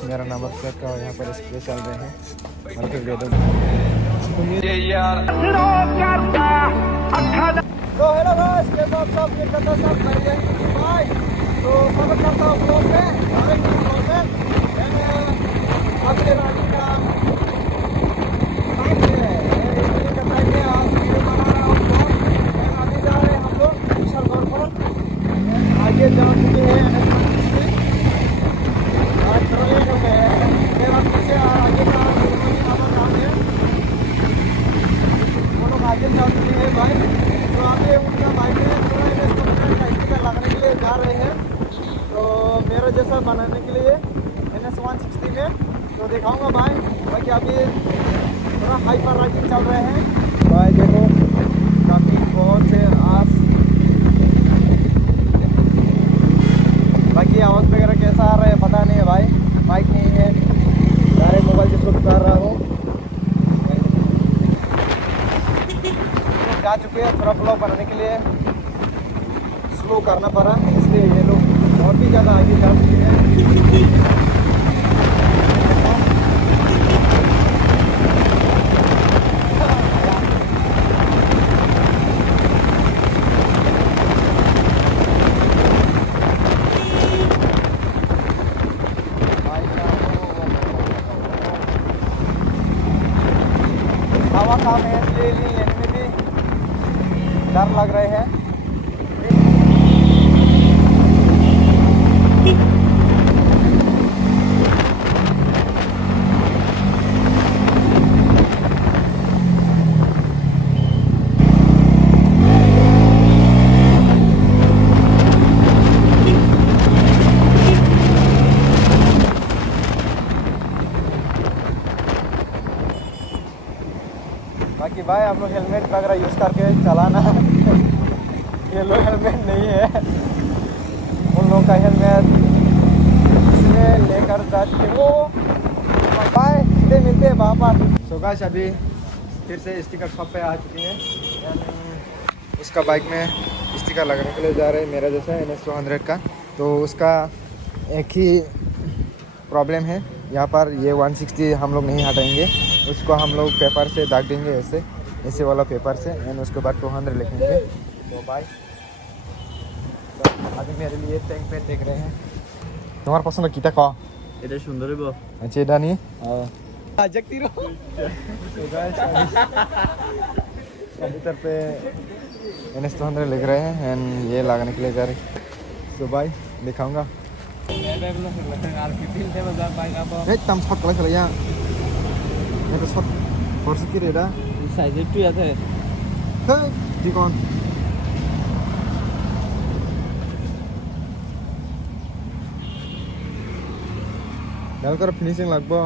मेरा नाम अफसर का यहाँ पर स्प्रे चल रहे हैं बल्कि दे दो। तो हेलो गाइस, कैसे आप सब? ये करता सब खैरियत भाई। तो खबर करता हूँ ब्लॉग में अपने राजी का टाइम है, इसलिए का टाइम है। आप वीडियो बना रहा हूँ ब्लॉग। आगे जा रहे हैं हम लोग विशाल गौर पर। आगे जा चुके हैं आज ट्रेन में मेरा पीछे आगे का वो लोग आगे जा चुके हैं भाई। तो आगे उनका बाइक में थोड़ा का लगाने के लिए जा रहे हैं। तो मेरा जैसा बनाने के लिए NS160 में तो दिखाऊंगा भाई। बाकी अभी थोड़ा हाइपर राइडिंग चल रहे हैं भाई। देखो काफ़ी बहुत से आस। बाकी आवाज़ वगैरह कैसा आ रहा है पता नहीं है भाई, माइक नहीं है, डायरेक्ट मोबाइल से शूट कर रहा हूँ। जा चुके हैं, थोड़ा ब्लॉग बनाने के लिए स्लो करना पड़ा, इसलिए ये लोग और भी ज़्यादा आगे जा चुके हैं। हवा काम है इसलिए लेने में भी डर लग रहे हैं। बाकी भाई आप लोग हेलमेट वगैरह यूज़ करके चलाना। ये लोग हेलमेट नहीं है, उन लोगों का हेलमेट इसमें लेकर जाते वो भाई। सीधे मिलते हैं वहाँ पर। सो गाइस अभी फिर से स्टिकर शॉप पे आ चुकी है। उसका बाइक में स्टिकर लगाने के लिए जा रहे हैं, मेरा जैसा NS200 का। तो उसका एक ही प्रॉब्लम है यहाँ पर, ये 160 हम लोग नहीं हटाएंगे, उसको हम लोग पेपर से दाग देंगे ऐसे वाला पेपर से, एंड उसके बाद 200 लिखेंगे। तो भाई तो अभी मेरे लिए टैंक पे देख रहे हैं। तुम्हारा पसंद किता का এটা সুন্দর হইব আচ্ছা এটা নি आजकती रहो। तो गाइस कंप्यूटर पे NS200 लिख रहे हैं एंड ये लगाने के लिए जा रहे हैं। सो भाई दिखाऊंगा तम शॉट कला चला itu shot porsi kiri dah size itu ya teh di kon dal kar finishing lagbo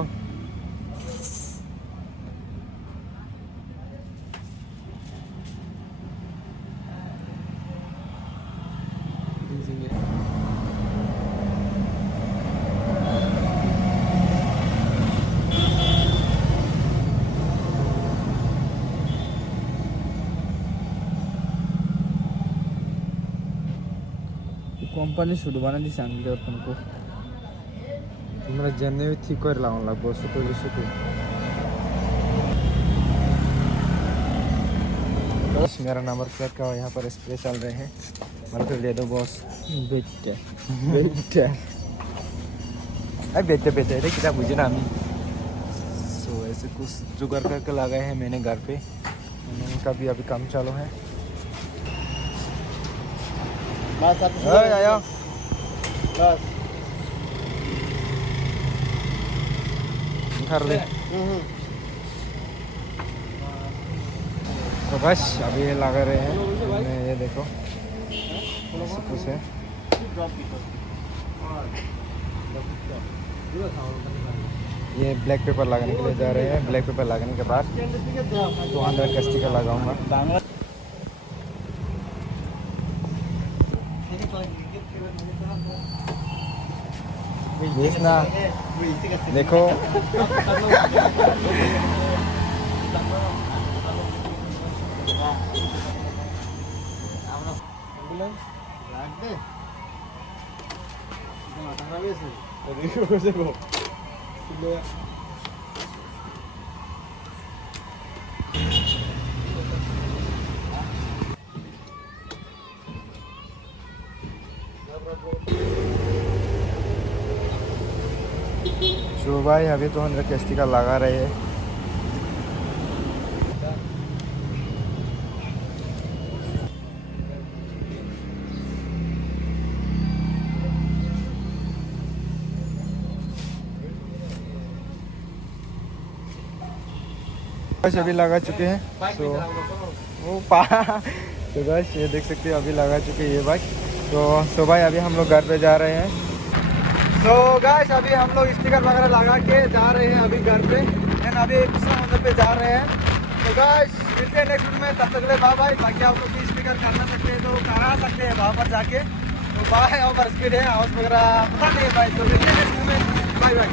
company শুধু বানাই দিছে আনলে তোমাকে তোমরা জেনে ঠিক করে লাগানো লাগবো শুধু। मेरा नाम अफसर का यहाँ पर स्प्रे चल रहे हैं बल्कि दे दो बॉस। बेटे बेटे अरे कितना बुझे ना हमें। सो ऐसे कुछ जुगाड़ करके लगाए हैं मैंने घर पे, उनका भी अभी काम चालू है। आया कर ले। तो बस अभी ये लगा रहे हैं, ये देखो कुछ है। ये ब्लैक पेपर लगाने के लिए जा रहे हैं। ब्लैक पेपर लगाने के बाद 200 का स्टिकर लगाऊंगा। देखना देखो तो भाई अभी तो 100 के स्टिकर लगा रहे हैं। अभी लगा चुके हैं तो तो बस ये देख सकते हैं अभी लगा चुके हैं ये बाइक। तो भाई अभी हम लोग घर पे जा रहे हैं। तो गाइस अभी हम लोग स्टिकर वगैरह लगा के जा रहे हैं अभी घर पे एंड अभी दूसरा मंदिर पे जा रहे हैं। तो गाइस मिलते हैं नेक्स्ट वीडियो में, तब तक ले बाय बाय। बाकी आप लोग भी स्टिकर करना सकते हैं तो करा सकते हैं वहाँ पर जाके। तो बाय, ओवर स्पीड है हाउस वगैरह पता नहीं है भाई। तो मिलते हैं नेक्स्ट वीडियो में, बाय बाय।